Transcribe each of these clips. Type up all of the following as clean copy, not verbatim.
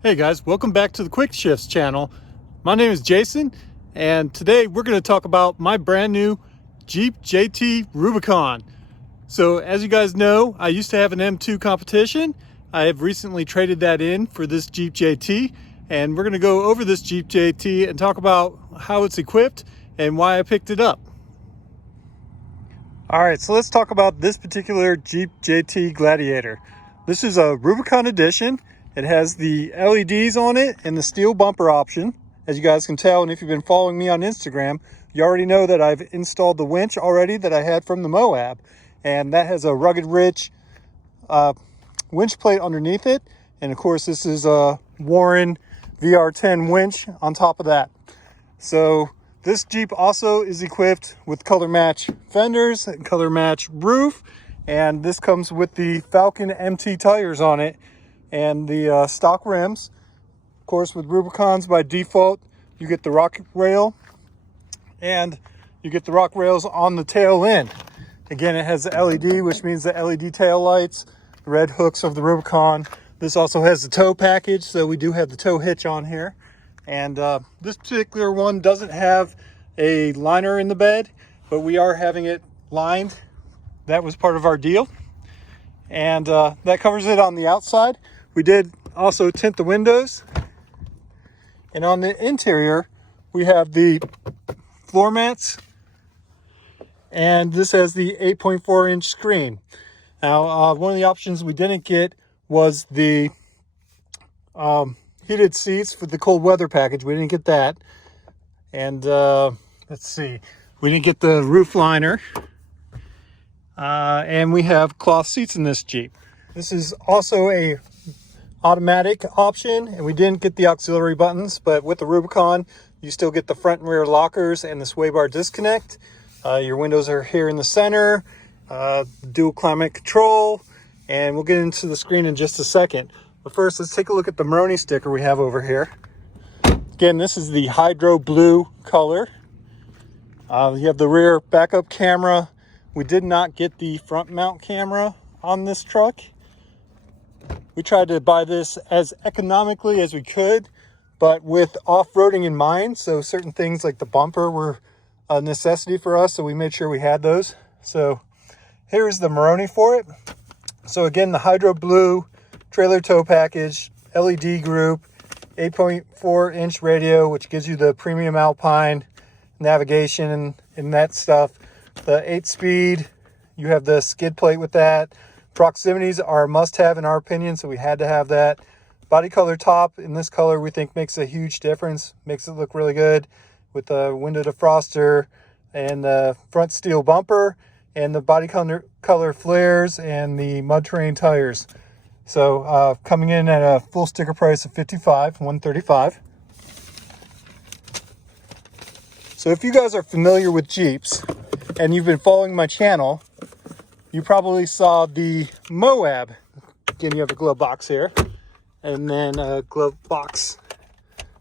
Hey guys, welcome back to the Quick Shifts channel. My name is Jason, and today we're going to talk about my brand new Jeep JT Rubicon. So as you guys know, I used to have an M2 competition. I have recently traded that in for this Jeep JT, and we're going to go over this Jeep JT and talk about how it's equipped and why I picked it up. All right, so let's talk about this particular Jeep JT Gladiator. This is a Rubicon edition. It has the LEDs on it and the steel bumper option, as you guys can tell. And if you've been following me on Instagram, you already know that I've installed the winch already that I had from the Moab. And that has a rugged rich winch plate underneath it. And of course, this is a Warren VR10 winch on top of that. So this Jeep also is equipped with color match fenders and color match roof. And this comes with the Falcon MT tires on it and the stock rims. Of course, with Rubicons by default, you get the rock rail and you get the rock rails on the tail end. Again, it has the LED, which means the LED tail lights, the red hooks of the Rubicon. This also has the tow package, so we do have the tow hitch on here. And this particular one doesn't have a liner in the bed, but we are having it lined. That was part of our deal. And that covers it on the outside. We did also tint the windows. And on the interior, we have the floor mats. And this has the 8.4-inch screen. Now, one of the options we didn't get was the heated seats for the cold weather package. We didn't get that. And let's see, we didn't get the roof liner. And we have cloth seats in this Jeep. This is also a automatic option, and we didn't get the auxiliary buttons, but with the Rubicon, you still get the front and rear lockers and the sway bar disconnect. Your windows are here in the center, dual climate control, and we'll get into the screen in just a second. But first, let's take a look at the Maroni sticker we have over here. Again, this is the hydro blue color. You have the rear backup camera. We did not get the front mount camera on this truck. We tried to buy this as economically as we could, but with off-roading in mind. So certain things like the bumper were a necessity for us, so we made sure we had those. So here's the Maroni for it. So again, the hydro blue trailer tow package, LED group, 8.4-inch radio, which gives you the premium Alpine navigation and that stuff. The 8-speed, you have the skid plate with that. Proximities are a must-have in our opinion, so we had to have that. Body color top in this color we think makes a huge difference, makes it look really good with the window defroster and the front steel bumper and the body color flares and the mud terrain tires. So coming in at a full sticker price of $135. So if you guys are familiar with Jeeps and you've been following my channel, you probably saw the Moab. Again, you have a glove box here, and then a glove box,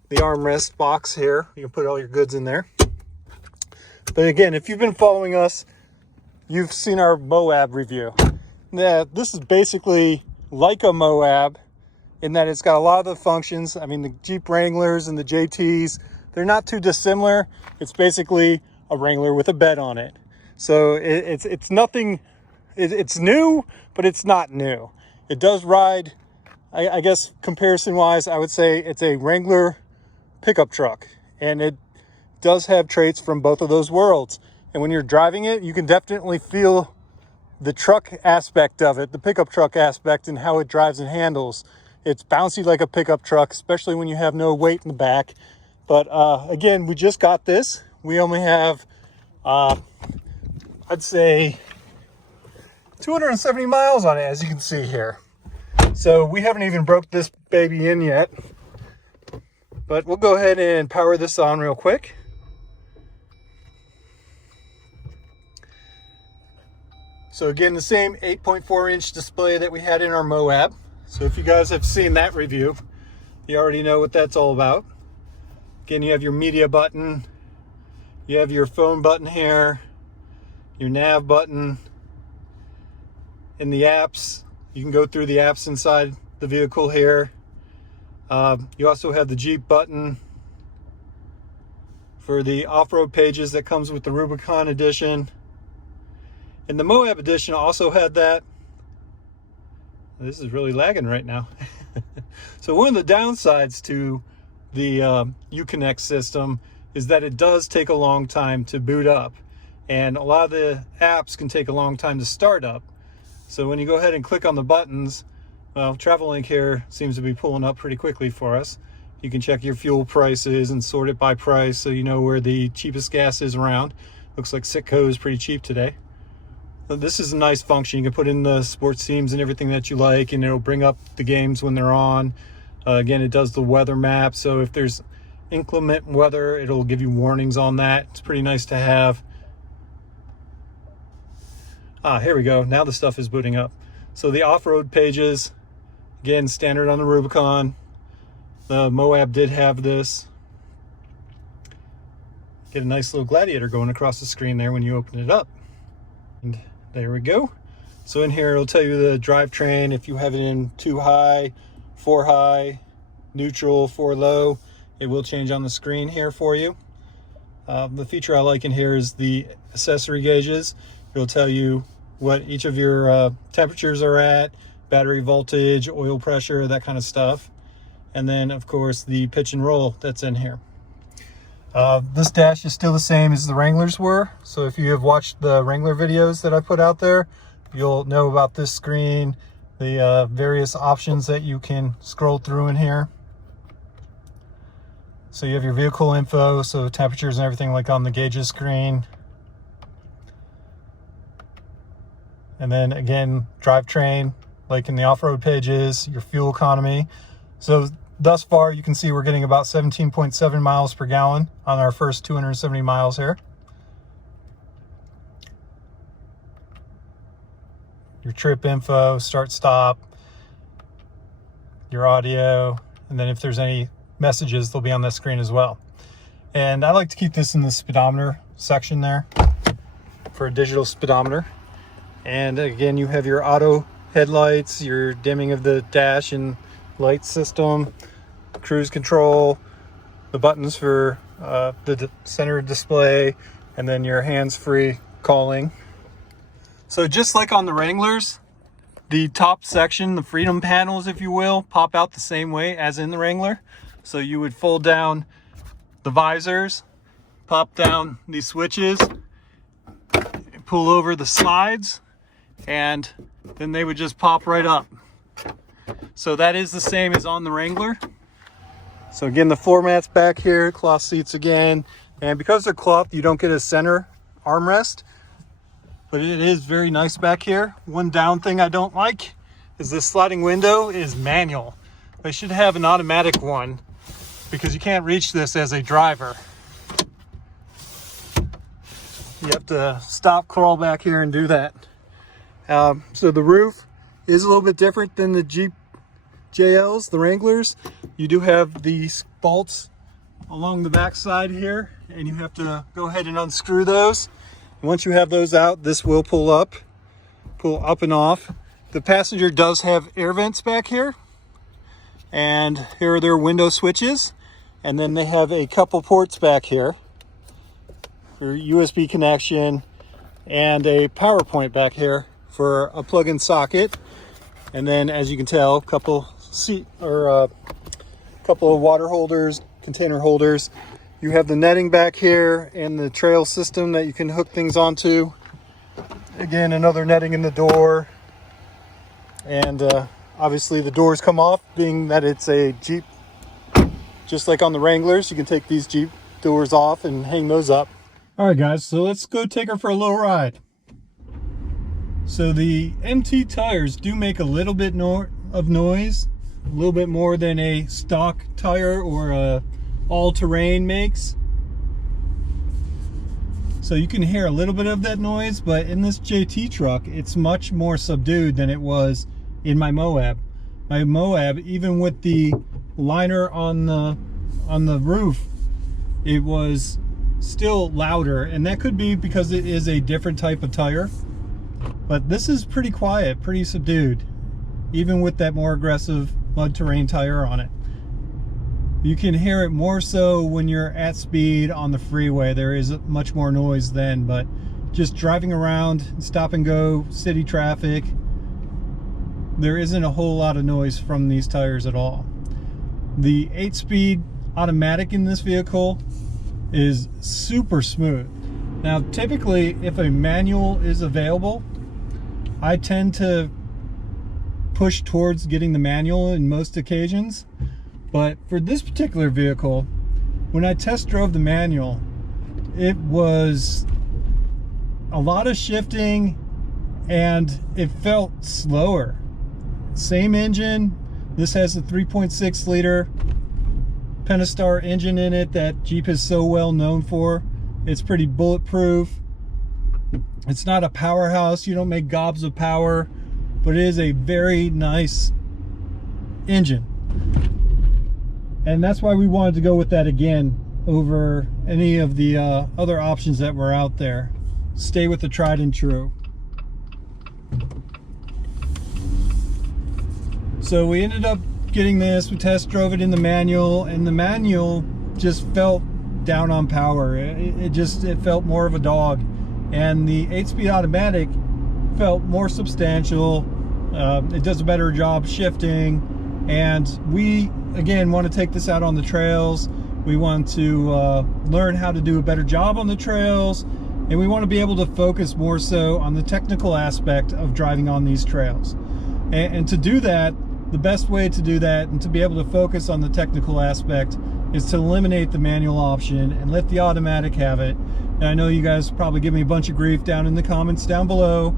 the armrest box here. You can put all your goods in there. But again, if you've been following us, you've seen our Moab review. Now, this is basically like a Moab in that it's got a lot of the functions. I mean, the Jeep Wranglers and the JTs, they're not too dissimilar. It's basically a Wrangler with a bed on it. So it's nothing. It's new, but it's not new. It does ride, I guess, comparison-wise, I would say it's a Wrangler pickup truck. And it does have traits from both of those worlds. And when you're driving it, you can definitely feel the truck aspect of it, the pickup truck aspect, and how it drives and handles. It's bouncy like a pickup truck, especially when you have no weight in the back. But again, we just got this. We only have, I'd say, 270 miles on it, as you can see here. So we haven't even broke this baby in yet. But we'll go ahead and power this on real quick. So again, the same 8.4-inch display that we had in our Moab. So if you guys have seen that review, you already know what that's all about. Again, you have your media button. You have your phone button here. Your nav button. In the apps, you can go through the apps inside the vehicle here. You also have the Jeep button for the off-road pages that comes with the Rubicon edition. And the Moab edition also had that. This is really lagging right now. So one of the downsides to the Uconnect system is that it does take a long time to boot up. And a lot of the apps can take a long time to start up. So when you go ahead and click on the buttons, well, TravelLink here seems to be pulling up pretty quickly for us. You can check your fuel prices and sort it by price so you know where the cheapest gas is around. Looks like Citgo is pretty cheap today. This is a nice function. You can put in the sports teams and everything that you like, and it'll bring up the games when they're on. Again, it does the weather map, so if there's inclement weather, it'll give you warnings on that. It's pretty nice to have. Here we go. Now the stuff is booting up. So the off-road pages, again, standard on the Rubicon. The Moab did have this. Get a nice little Gladiator going across the screen there when you open it up. And there we go. So in here it'll tell you the drivetrain, if you have it in 2 high, 4 high, neutral, 4 low, it will change on the screen here for you. The feature I like in here is the accessory gauges. It'll tell you what each of your temperatures are at, battery voltage, oil pressure, that kind of stuff. And then of course the pitch and roll that's in here. This dash is still the same as the Wranglers were. So if you have watched the Wrangler videos that I put out there, you'll know about this screen, the various options that you can scroll through in here. So you have your vehicle info, so temperatures and everything like on the gauges screen. And then again, drivetrain, like in the off-road pages, your fuel economy. So thus far, you can see we're getting about 17.7 miles per gallon on our first 270 miles here. Your trip info, start, stop, your audio, and then if there's any messages, they'll be on this screen as well. And I like to keep this in the speedometer section there for a digital speedometer. And again, you have your auto headlights, your dimming of the dash and light system, cruise control, the buttons for the center display, and then your hands-free calling. So just like on the Wranglers, the top section, the freedom panels, if you will, pop out the same way as in the Wrangler. So you would fold down the visors, pop down these switches, pull over the sides, and then they would just pop right up. So that is the same as on the Wrangler. So again, the floor mats back here, cloth seats again, and because they're cloth, you don't get a center armrest, but it is very nice back here. One down thing I don't like is this sliding window is manual. They should have an automatic one because you can't reach this as a driver. You have to stop, crawl back here and do that. So the roof is a little bit different than the Jeep JLs, the Wranglers. You do have these bolts along the back side here, and you have to go ahead and unscrew those. And once you have those out, this will pull up and off. The passenger does have air vents back here, and here are their window switches. And then they have a couple ports back here for USB connection and a power point back here for a plug-in socket. And then, as you can tell, a couple of water holders, container holders. You have the netting back here and the trail system that you can hook things onto. Again, another netting in the door. And obviously the doors come off, being that it's a Jeep. Just like on the Wranglers, you can take these Jeep doors off and hang those up. All right, guys, so let's go take her for a little ride. So the M2 tires do make a little bit of noise, a little bit more than a stock tire or a all-terrain makes. So you can hear a little bit of that noise, but in this JT truck, it's much more subdued than it was in my Moab. My Moab, even with the liner on the roof, it was still louder, and that could be because it is a different type of tire. But this is pretty quiet, pretty subdued, even with that more aggressive mud terrain tire on it. You can hear it more so when you're at speed on the freeway. There is much more noise then, but just driving around, stop and go, city traffic, there isn't a whole lot of noise from these tires at all. The 8-speed automatic in this vehicle is super smooth. Now, typically, if a manual is available, I tend to push towards getting the manual in most occasions. But for this particular vehicle, when I test drove the manual, it was a lot of shifting and it felt slower. Same engine. This has a 3.6 liter Pentastar engine in it that Jeep is so well known for. It's pretty bulletproof. It's not a powerhouse. You don't make gobs of power, but it is a very nice engine. And that's why we wanted to go with that again over any of the other options that were out there. Stay with the tried and true. So we ended up getting this. We test drove it in the manual, and the manual just felt down on power. It felt more of a dog. And the 8-speed automatic felt more substantial. It does a better job shifting. And we, again, want to take this out on the trails. We want to learn how to do a better job on the trails. And we want to be able to focus more so on the technical aspect of driving on these trails. And to do that, the best way to do that and to be able to focus on the technical aspect is to eliminate the manual option and let the automatic have it. And I know you guys probably give me a bunch of grief down in the comments down below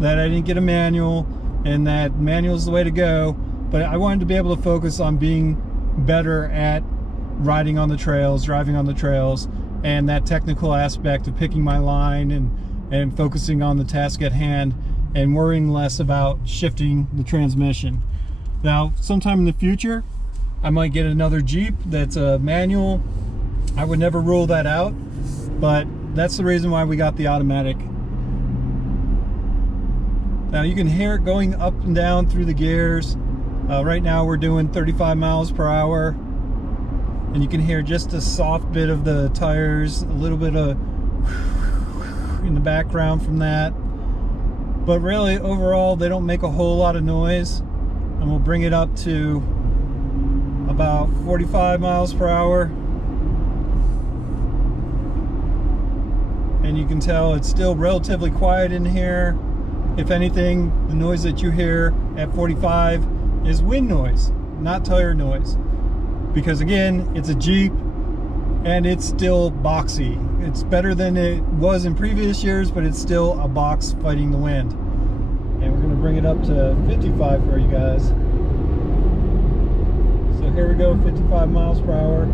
that I didn't get a manual and that manual is the way to go. But I wanted to be able to focus on being better at riding on the trails, driving on the trails, and that technical aspect of picking my line and focusing on the task at hand and worrying less about shifting the transmission. Now, sometime in the future, I might get another Jeep that's a manual. I would never rule that out, but that's the reason why we got the automatic. Now you can hear it going up and down through the gears. Right now we're doing 35 miles per hour, and you can hear just a soft bit of the tires, a little bit of in the background from that. But really, overall, they don't make a whole lot of noise. And we'll bring it up to about 45 miles per hour. And you can tell it's still relatively quiet in here. If anything, the noise that you hear at 45 is wind noise, not tire noise. Because again, it's a Jeep and it's still boxy. It's better than it was in previous years, but it's still a box fighting the wind. And we're gonna bring it up to 55 for you guys. So here we go, 55 miles per hour.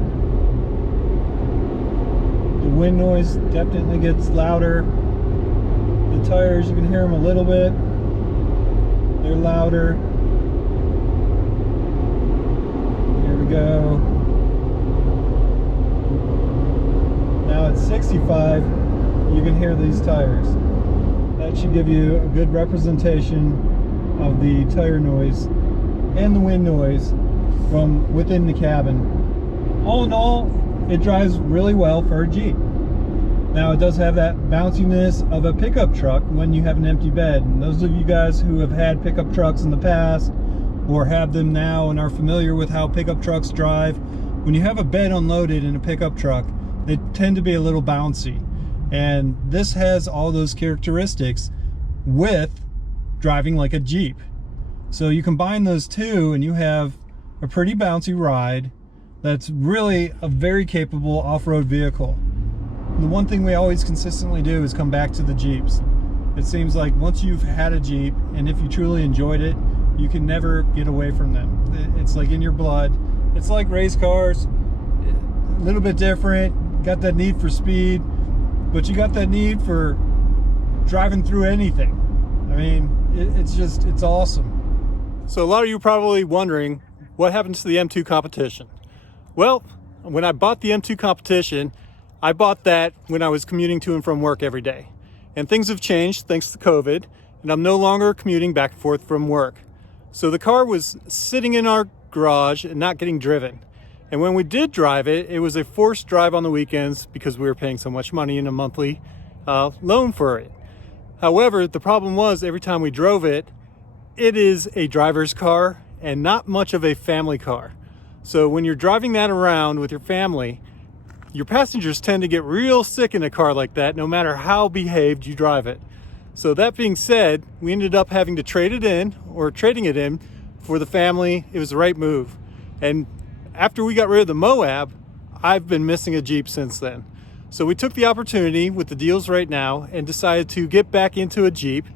The wind noise definitely gets louder. The tires, you can hear them a little bit. They're louder. Here we go. Now at 65, you can hear these tires. That should give you a good representation of the tire noise and the wind noise from within the cabin. All in all, it drives really well for a Jeep. Now it does have that bounciness of a pickup truck when you have an empty bed. And those of you guys who have had pickup trucks in the past or have them now and are familiar with how pickup trucks drive, when you have a bed unloaded in a pickup truck, they tend to be a little bouncy. And this has all those characteristics with driving like a Jeep. So you combine those two and you have a pretty bouncy ride that's really a very capable off-road vehicle. And the one thing we always consistently do is come back to the Jeeps. It seems like once you've had a Jeep and if you truly enjoyed it, you can never get away from them. It's like in your blood. It's like race cars, a little bit different, got that need for speed, but you got that need for driving through anything. I mean, it's awesome. So a lot of you are probably wondering what happened to the M2 competition. Well, when I bought the M2 competition, I bought that when I was commuting to and from work every day. And things have changed thanks to COVID, and I'm no longer commuting back and forth from work. So the car was sitting in our garage and not getting driven. And when we did drive it, it was a forced drive on the weekends because we were paying so much money in a monthly loan for it. However, the problem was every time we drove it, it is a driver's car and not much of a family car. So when you're driving that around with your family, your passengers tend to get real sick in a car like that, no matter how behaved you drive it. So that being said, we ended up having to trading it in for the family. It was the right move. And after we got rid of the Moab, I've been missing a Jeep since then. So we took the opportunity with the deals right now and decided to get back into a Jeep,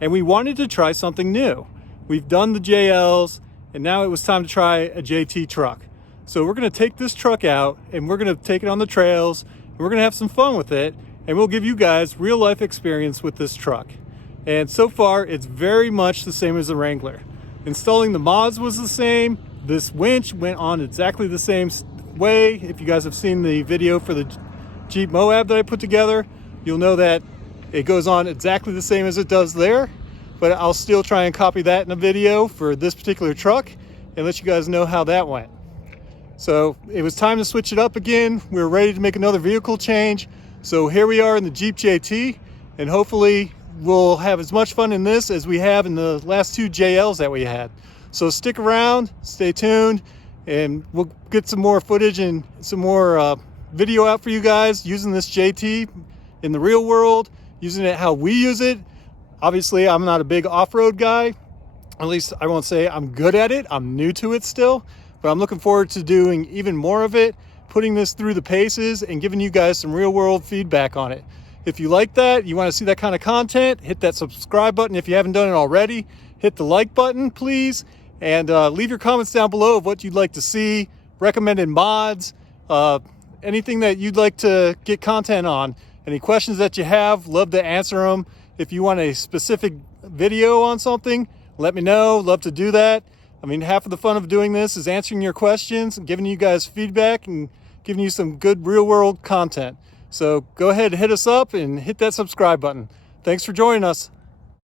and we wanted to try something new. We've done the JLs, and now it was time to try a JT truck. So we're gonna take this truck out and we're gonna take it on the trails, and we're gonna have some fun with it, and we'll give you guys real life experience with this truck. And so far, it's very much the same as the Wrangler. Installing the mods was the same. This winch went on exactly the same way. If you guys have seen the video for the Jeep Moab that I put together, you'll know that it goes on exactly the same as it does there, but I'll still try and copy that in a video for this particular truck and let you guys know how that went. So it was time to switch it up again. We were ready to make another vehicle change. So here we are in the Jeep JT, and hopefully we'll have as much fun in this as we have in the last two JLs that we had. So stick around, stay tuned, and we'll get some more footage and some more video out for you guys using this JT in the real world, using it how we use it. Obviously, I'm not a big off-road guy. At least I won't say I'm good at it. I'm new to it still, but I'm looking forward to doing even more of it, putting this through the paces and giving you guys some real world feedback on it. If you like that, you want to see that kind of content, hit that subscribe button. If you haven't done it already, hit the like button, please. And leave your comments down below of what you'd like to see, recommended mods, anything that you'd like to get content on. Any questions that you have, love to answer them. If you want a specific video on something, let me know. Love to do that. I mean, half of the fun of doing this is answering your questions and giving you guys feedback and giving you some good real world content. So go ahead and hit us up and hit that subscribe button. Thanks for joining us.